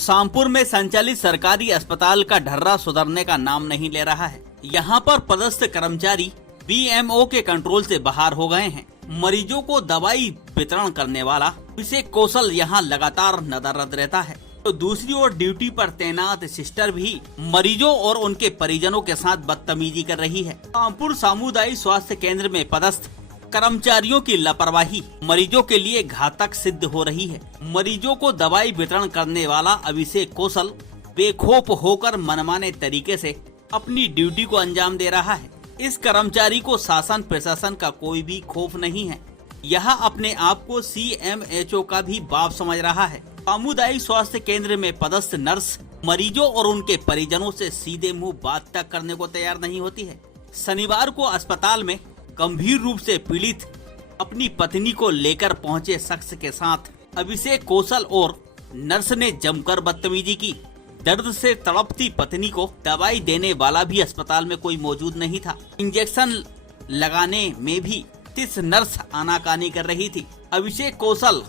शामपुर में संचालित सरकारी अस्पताल का ढर्रा सुधरने का नाम नहीं ले रहा है। यहाँ पर पदस्थ कर्मचारी बीएमओ के कंट्रोल से बाहर हो गए हैं। मरीजों को दवाई वितरण करने वाला अभिषेक कौशल यहाँ लगातार नजररत रहता है, तो दूसरी ओर ड्यूटी पर तैनात सिस्टर भी मरीजों और उनके परिजनों के साथ बदतमीजी कर रही है। शामपुर सामुदायिक स्वास्थ्य केंद्र में पदस्थ कर्मचारियों की लापरवाही मरीजों के लिए घातक सिद्ध हो रही है। मरीजों को दवाई वितरण करने वाला अभिषेक कौशल बेखौफ होकर मनमाने तरीके से अपनी ड्यूटी को अंजाम दे रहा है। इस कर्मचारी को शासन प्रशासन का कोई भी खौफ नहीं है। यह अपने आप को CMHO का भी बाप समझ रहा है। सामुदायिक स्वास्थ्य केंद्र में पदस्थ नर्स मरीजों और उनके परिजनों से सीधे मुंह बात तक करने को तैयार नहीं होती है। शनिवार को अस्पताल में गंभीर रूप से पीड़ित अपनी पत्नी को लेकर पहुंचे शख्स के साथ अभिषेक कौशल और नर्स ने जमकर बदतमीजी की। दर्द से तड़पती पत्नी को दवाई देने वाला भी अस्पताल में कोई मौजूद नहीं था। इंजेक्शन लगाने में भी इस नर्स आनाकानी कर रही थी। अभिषेक कौशल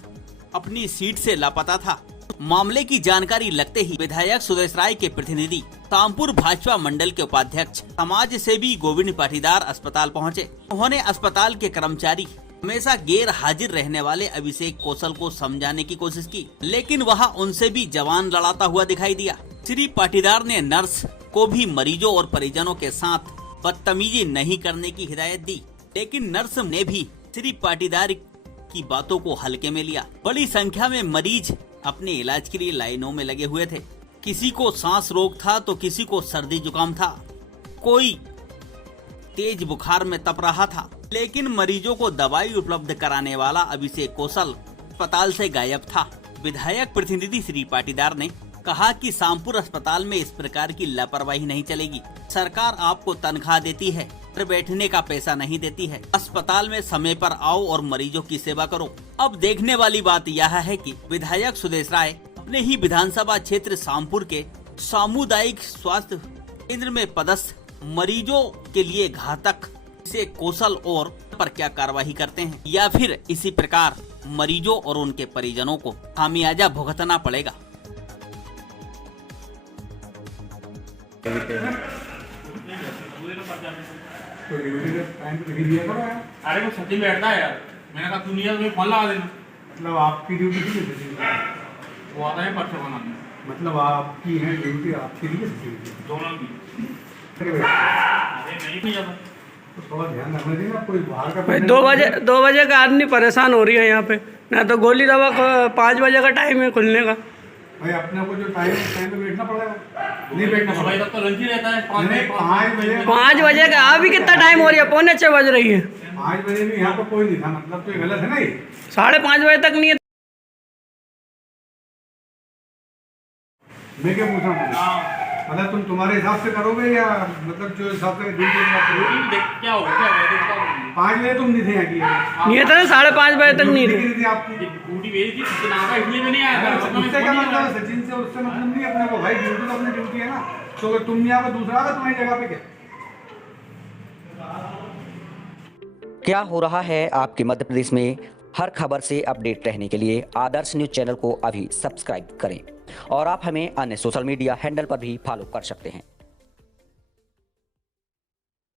अपनी सीट से लापता था। मामले की जानकारी लगते ही विधायक सुदेश राय के प्रतिनिधि शामपुर भाजपा मंडल के उपाध्यक्ष समाज सेवी गोविंद पाटीदार अस्पताल पहुंचे। उन्होंने अस्पताल के कर्मचारी हमेशा गैर हाजिर रहने वाले अभिषेक कौशल को समझाने की कोशिश की, लेकिन वह उनसे भी जवान लड़ाता हुआ दिखाई दिया। श्री पाटीदार ने नर्स को भी मरीजों और परिजनों के साथ बदतमीजी नहीं करने की हिदायत दी, लेकिन नर्स ने भी श्री पाटीदार की बातों को हल्के में लिया। बड़ी संख्या में मरीज अपने इलाज के लिए लाइनों में लगे हुए थे। किसी को सांस रोग था तो किसी को सर्दी जुकाम था, कोई तेज बुखार में तप रहा था, लेकिन मरीजों को दवाई उपलब्ध कराने वाला अभिषेक कौशल अस्पताल से गायब था। विधायक प्रतिनिधि श्री पाटीदार ने कहा कि शामपुर अस्पताल में इस प्रकार की लापरवाही नहीं चलेगी। सरकार आपको तनख्वाह देती है, पर बैठने का पैसा नहीं देती है। अस्पताल में समय पर आओ और मरीजों की सेवा करो। अब देखने वाली बात यह है कि विधायक सुदेश राय अपने ही विधानसभा क्षेत्र शामपुर के सामुदायिक स्वास्थ्य केंद्र में पदस्थ मरीजों के लिए घातक से कौशल और पर क्या कार्रवाई करते हैं, या फिर इसी प्रकार मरीजों और उनके परिजनों को खामियाजा भुगतना पड़ेगा। अरे वो सचिन बैठता है यार, मैंने कहा तू नहीं है तो फोन लगा देना। मतलब आपकी ड्यूटी थी, वो आता है पर्चा बनाने। मतलब आपकी है ड्यूटी, आपकी नहीं है दोनों की। अरे नहीं जाता तो थोड़ा ध्यान रखना चाहिए। कोई बाहर का भाई 2 बजे का आदमी परेशान हो रही है यहाँ पे, ना तो गोली दवा 5 बजे का टाइम है खुलने का। भाई अपने को जो टाइम पे बैठना पड़ेगा, नहीं बैठना भाई तब तो लंच ही रहता है 5 बजे का। अभी कितना टाइम हो रही है? 5:45 बज रही है। 5 बजे भी यहाँ पर कोई नहीं था, मतलब तो ये गलत है ना। ये 5:30 बजे तक नहीं है। मैं क्या पूछ रहा हूँ, मतलब तुम तुम्हारे हिसाब से करोगे या मतलब जो हिसाब से क्या होगा? 5 बजे तुम नहीं थे यहाँ की? नहीं था, 5:30 बजे तक नहीं थी आपकी ड्यूटी मेरी थी, इसलिए मैं नहीं आया। उससे क्या मतलब है? सचिन से उससे मतलब नहीं अपने को। भाई ड्यूटी तो अपनी ड्यूटी है ना, तो तुम नहीं आगे दूसरा आगे तुम्हारी जगह पे क्या हो रहा है आपके मध्य प्रदेश में? हर खबर से अपडेट रहने के लिए आदर्श न्यूज चैनल को अभी सब्सक्राइब करें और आप हमें अन्य सोशल मीडिया हैंडल पर भी फॉलो कर सकते हैं।